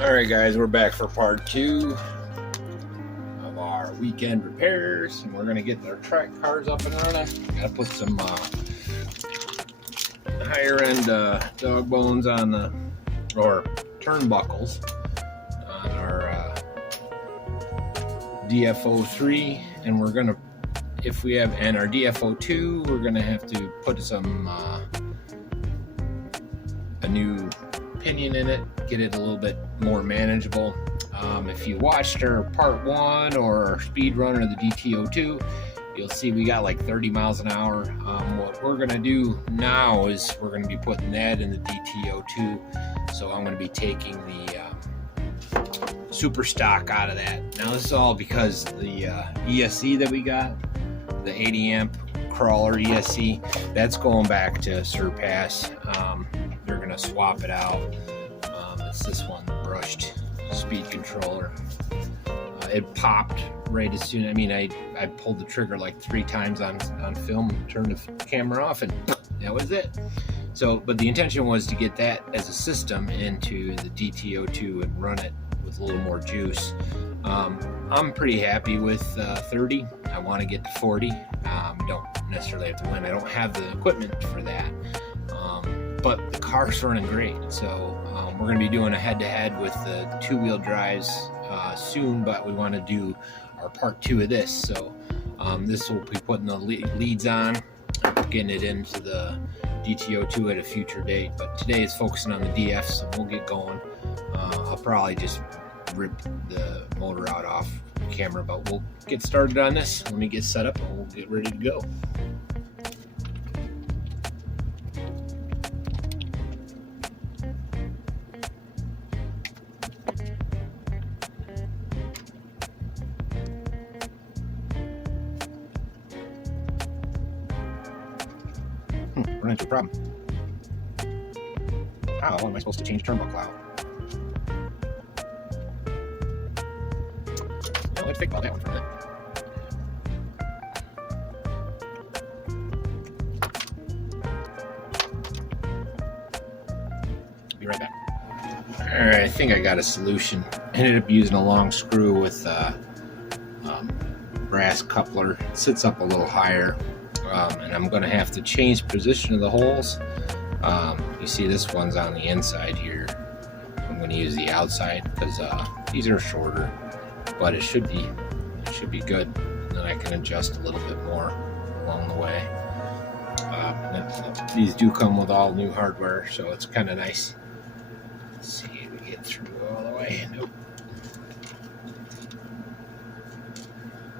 Alright guys, we're back for part 2 of our weekend repairs, and we're going to get our track cars up and running. Got to put some higher end dog bones on the, or turnbuckles on our DF03, and we're going to, if we have, and our DF02, we're going to have to put some a new pinion in it, get it a little bit more manageable. If you watched our part 1 or our speed run or the DT02, you'll see we got like 30 miles an hour. What we're gonna do now is we're gonna be putting that in the DT02, so I'm gonna be taking the super stock out of that. Now this is all because the ESC that we got, the 80 amp crawler ESC, that's going back to Surpass. They're gonna swap it out. It's this one, the brushed speed controller. It popped right as soon. I mean, I pulled the trigger like 3 times on film, turned the camera off, and that was it. So, but the intention was to get that as a system into the DT02 and run it with a little more juice. I'm pretty happy with 30. I want to get to 40. Don't necessarily have to win. I don't have the equipment for that. But the car's running great, so we're going to be doing a head-to-head with the 2-wheel drives soon, but we want to do our part 2 of this. So this will be putting the leads on, getting it into the DT02 at a future date, but today is focusing on the DF, so we'll get going. I'll probably just rip the motor out off camera, but we'll get started on this. Let me get set up and we'll get ready to go. Run into a problem. How am I supposed to change turnbuckle out? Well, let's think about that one for a minute. Be right back. Alright, I think I got a solution. Ended up using a long screw with brass coupler. It sits up a little higher. And I'm going to have to change position of the holes. You see this one's on the inside here. I'm going to use the outside because these are shorter, but it should be good. And then I can adjust a little bit more along the way. These do come with all new hardware, so it's kind of nice. Let's see if we get through all the way. Nope.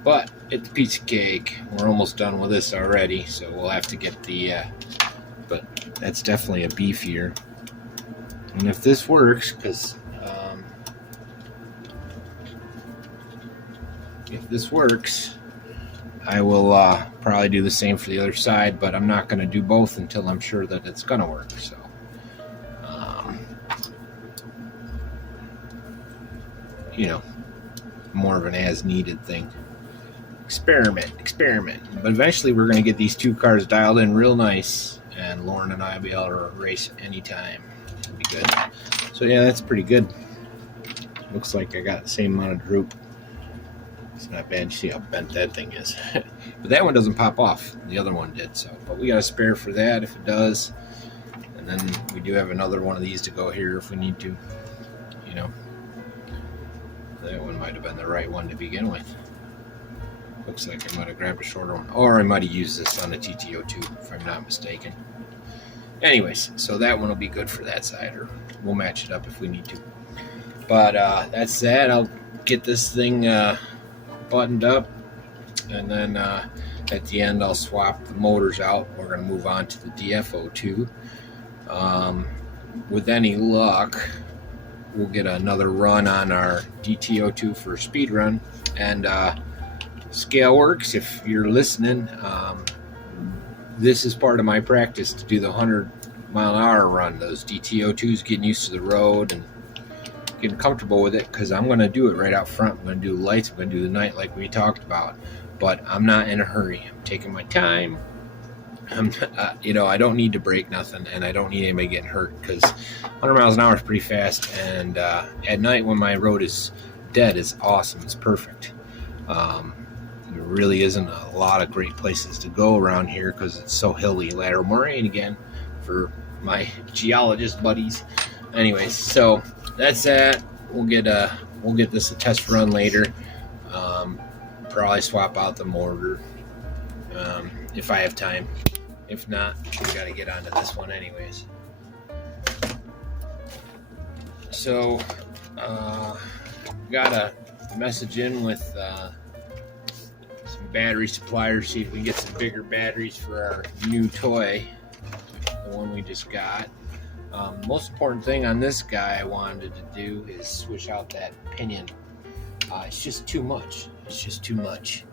But it's a piece of cake. We're almost done with this already, so we'll have to get the but that's definitely a beefier. And if this works, because if this works, I will probably do the same for the other side, but I'm not going to do both until I'm sure that it's going to work. So you know, more of an as-needed thing. Experiment. But eventually we're going to get these 2 cars dialed in real nice, and Lauren and I will be able to race anytime. It'll be good. So yeah, that's pretty good. Looks like I got the same amount of droop. It's not bad. You see how bent that thing is. But that one doesn't pop off. The other one did. So, but we got a spare for that if it does. And then we do have another one of these to go here if we need to. You know, that one might have been the right one to begin with. Looks like I might have grabbed a shorter one, or I might have used this on the TT02 if I'm not mistaken. Anyways, so that one will be good for that side, or we'll match it up if we need to. But that's that. I'll get this thing buttoned up, and then at the end I'll swap the motors out. We're going to move on to the DF02. With any luck, we'll get another run on our DT02 for a speed run, and scale works. If you're listening, this is part of my practice to do the 100-mile-an-hour run. Those DT02s, getting used to the road and getting comfortable with it, because I'm going to do it right out front. I'm going to do the lights, I'm going to do the night like we talked about, but I'm not in a hurry. I'm taking my time, You know, I don't need to break nothing, and I don't need anybody getting hurt, because 100 miles an hour is pretty fast. And at night when my road is dead, it's awesome. It's perfect. There really isn't a lot of great places to go around here because it's so hilly. Lateral moraine again for my geologist buddies. Anyways, so that's that. We'll get this a test run later. Probably swap out the motor if I have time. If not, we got to get onto this one anyways. So got a message in with some battery suppliers, see if we can get some bigger batteries for our new toy, the one we just got. Most important thing on this guy I wanted to do is switch out that pinion. It's just too much. It's just too much.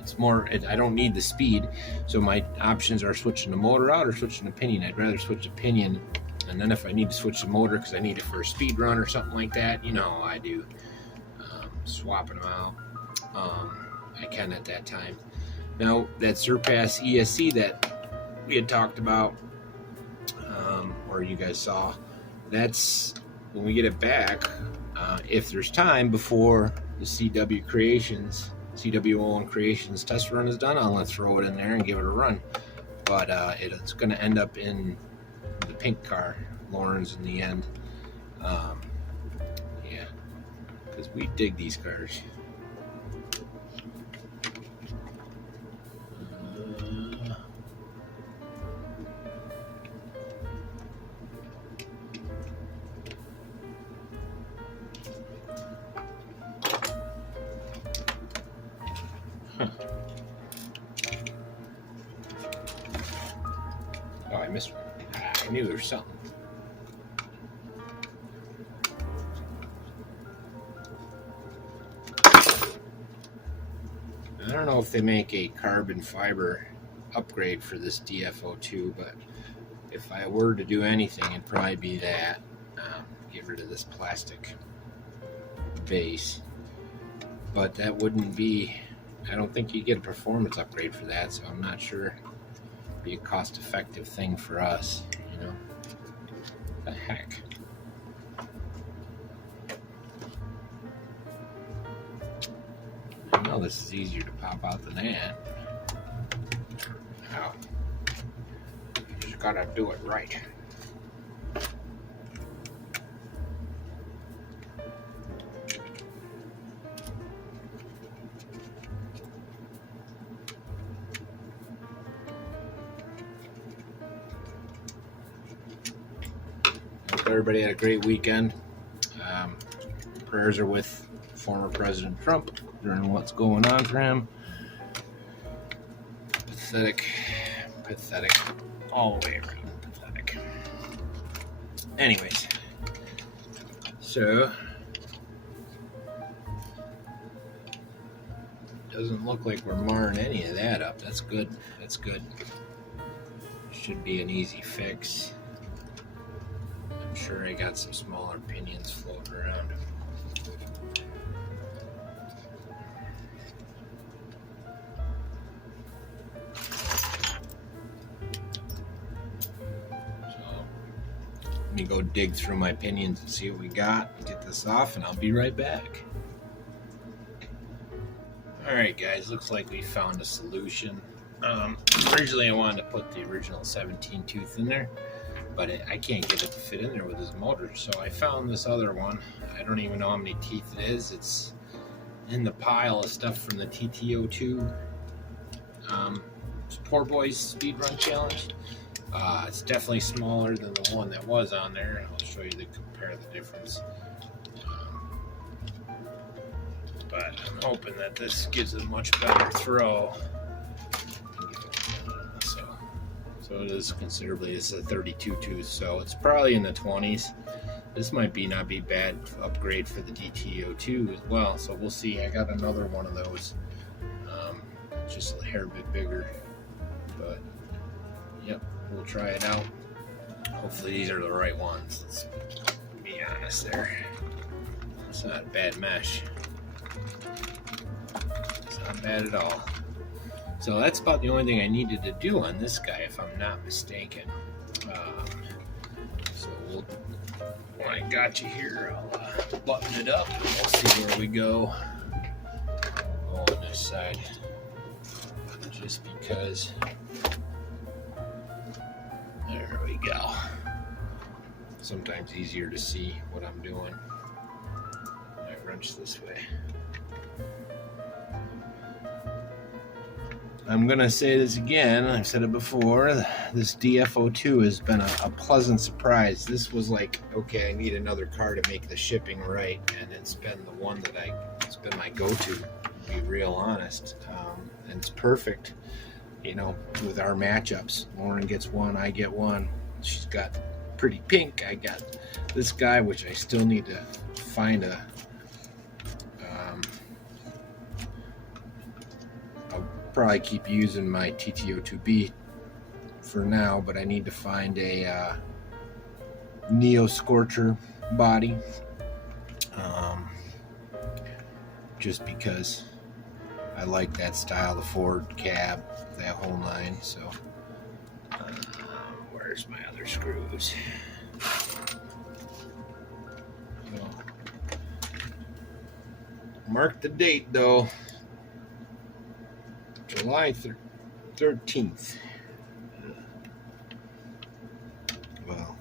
It's more, I don't need the speed, so my options are switching the motor out or switching the pinion. I'd rather switch the pinion, and then if I need to switch the motor because I need it for a speed run or something like that, you know how I do, swapping them out. I can at that time. Now that Surpass ESC that we had talked about, or you guys saw, that's when we get it back, if there's time before the CW01 Creations test run is done, I'm going to throw it in there and give it a run. But it's going to end up in the pink car, Lauren's in the end. Yeah, because we dig these cars. Oh, I missed one. I knew there was something. I don't know if they make a carbon fiber upgrade for this DF02, but if I were to do anything, it'd probably be that. Get rid of this plastic base. But that wouldn't be, I don't think you get a performance upgrade for that, so I'm not sure it'd be a cost-effective thing for us, you know. The heck. I know this is easier to pop out than that. Oh. Just gotta do it right. Everybody had a great weekend. Prayers are with former President Trump during what's going on for him. Pathetic, pathetic, all the way around pathetic. Anyways, so doesn't look like we're marring any of that up. That's good. That's good. Should be an easy fix. I'm sure I got some smaller pinions floating around. So let me go dig through my pinions and see what we got. Get this off and I'll be right back. Alright guys, looks like we found a solution. Originally I wanted to put the original 17 tooth in there, but I can't get it to fit in there with this motor, so I found this other one. I don't even know how many teeth it is. It's in the pile of stuff from the DT02 Poor Boys Speed Run Challenge. It's definitely smaller than the one that was on there. I'll show you compare the difference. But I'm hoping that this gives a much better throw. So it is considerably, it's a 32 tooth, so it's probably in the 20s. This might not be bad upgrade for the DT02 as well, so we'll see. I got another one of those, just a hair bit bigger, but yep, we'll try it out. Hopefully these are the right ones. Let's be honest there. It's not bad mesh. It's not bad at all. So that's about the only thing I needed to do on this guy, if I'm not mistaken. So when I got you here, I'll button it up and we'll see where we go. I'll go on this side, just because. There we go. Sometimes easier to see what I'm doing. I wrench this way. I'm gonna say this again, I've said it before, this DF02 has been a pleasant surprise. This was like, okay, I need another car to make the shipping right, and it's been the one that it's been my go-to, to be real honest. And it's perfect, you know, with our matchups. Lauren gets one, I get one. She's got pretty pink. I got this guy, which I still need to find a probably keep using my TT02B for now, but I need to find a Neo Scorcher body, just because I like that style, the Ford cab, that whole nine. So where's my other screws? Mark the date though, July 13th. Well,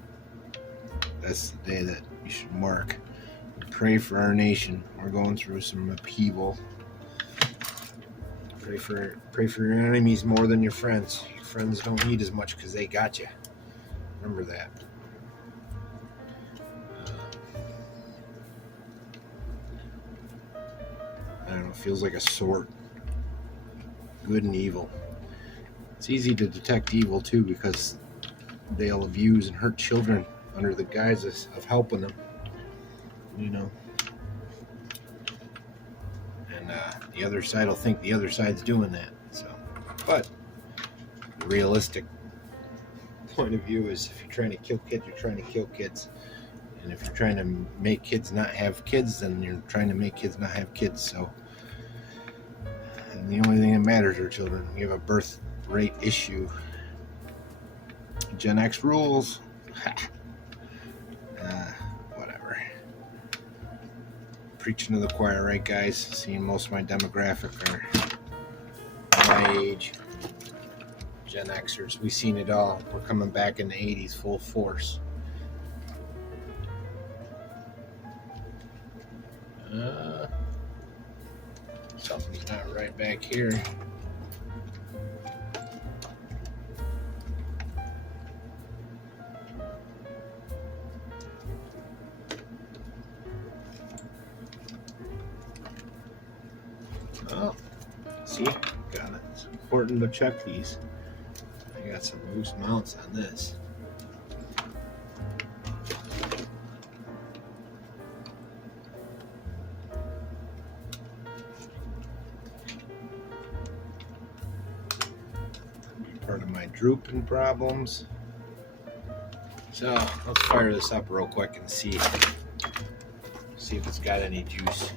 that's the day that you should mark. Pray for our nation. We're going through some upheaval. Pray for your enemies more than your friends. Your friends don't need as much because they got you. Remember that. I don't know. It feels like a sword. Good and evil. It's easy to detect evil too, because they'll abuse and hurt children under the guise of helping them, you know. And the other side will think the other side's doing that. So, but the realistic point of view is, if you're trying to kill kids, you're trying to kill kids. And if you're trying to make kids not have kids, then you're trying to make kids not have kids. So, and the only thing that matters are children. We have a birth rate issue. Gen X rules. Whatever. Preaching to the choir, right, guys? Seeing most of my demographic are my age. Gen Xers. We've seen it all. We're coming back in the 80s full force. Something's not right back here. Oh, see, got it. It's important to check these. I got some loose mounts on this. Part of my drooping problems. So let's fire this up real quick and see if it's got any juice.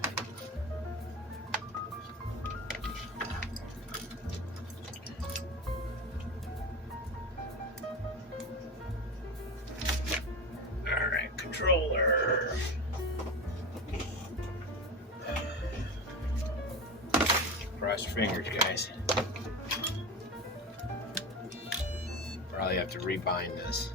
All right, controller. Cross your fingers, guys. Probably have to rebind this.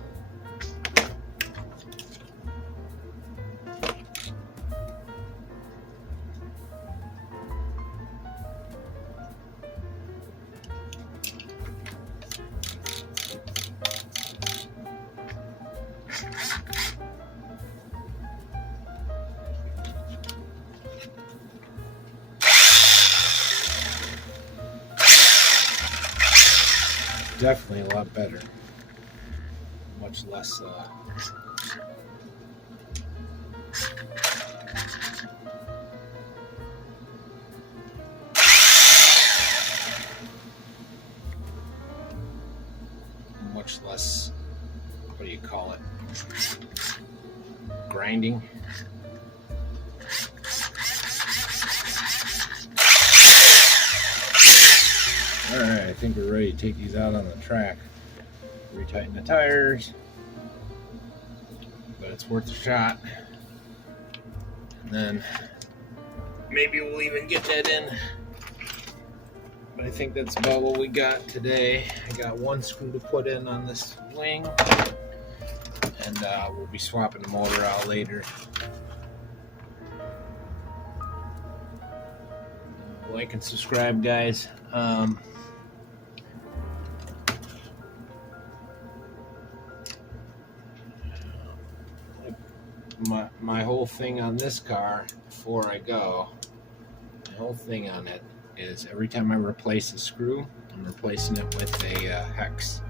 Definitely a lot better. Much less what do you call it? Grinding. All right. think we're ready to take these out on the track. Retighten the tires, but it's worth a shot. And then maybe we'll even get that in. But I think that's about what we got today. I got one screw to put in on this wing, and we'll be swapping the motor out later. Like and subscribe, guys. My whole thing on this car, before I go, my whole thing on it is every time I replace a screw, I'm replacing it with a hex.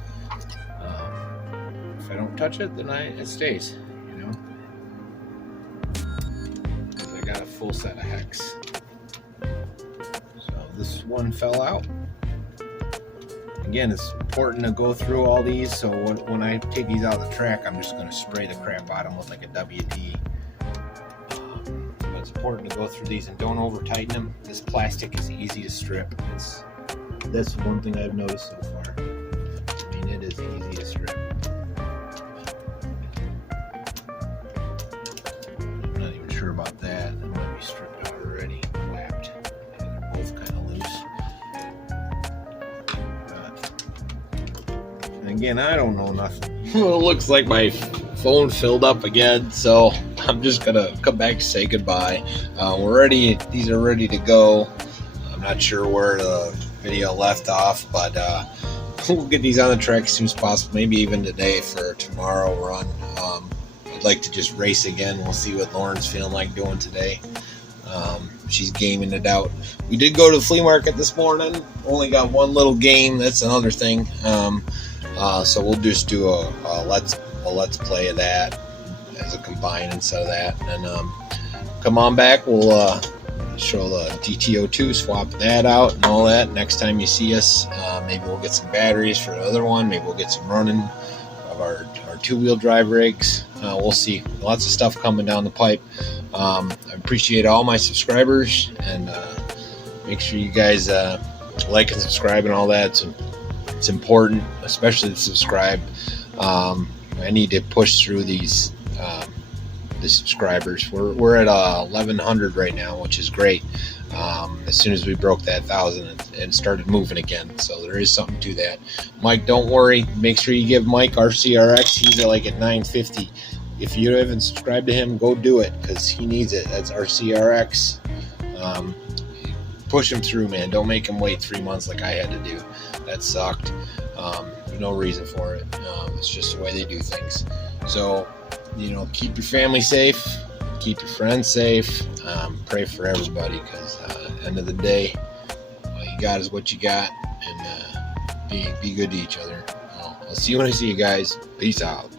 If I don't touch it, then it stays, you know, because I got a full set of hex. So this one fell out. Again, it's important to go through all these, so when I take these out of the track, I'm just going to spray the crap out of them with like a WD. But it's important to go through these and don't over tighten them. This plastic is easy to strip. That's one thing I've noticed so far. I mean, it is easy to strip. I'm not even sure about that. It might be stripped out already, lapped. They're both kind of loose. Again, I don't know nothing. Well, it looks like my phone filled up again, so I'm just gonna come back to say goodbye. These are ready to go. I'm not sure where the video left off, but we'll get these on the track as soon as possible, maybe even today for a tomorrow run. I'd like to just race again. We'll see what Lauren's feeling like doing today. She's gaming it out. We did go to the flea market this morning. Only got one little game. That's another thing. So we'll just do a let's play of that as a combine instead of that. And come on back, we'll show the DT02, swap that out and all that. Next time you see us, maybe we'll get some batteries for the other one. Maybe we'll get some running of our two-wheel drive rigs. We'll see. Lots of stuff coming down the pipe. I appreciate all my subscribers, and make sure you guys like and subscribe and all that. It's important, especially to subscribe. I need to push through the subscribers. We're at 1,100 right now, which is great. As soon as we broke that 1,000 and started moving again, so there is something to that. Mike, don't worry. Make sure you give Mike RCRX. He's at 950. If you haven't subscribed to him, go do it, because he needs it. That's RCRX. Push him through, man. Don't make him wait 3 months like I had to do. That sucked. There's no reason for it. It's just the way they do things. So, keep your family safe, keep your friends safe, pray for everybody, because at the end of the day, all you got is what you got, and be good to each other. I'll see you when I see you guys. Peace out.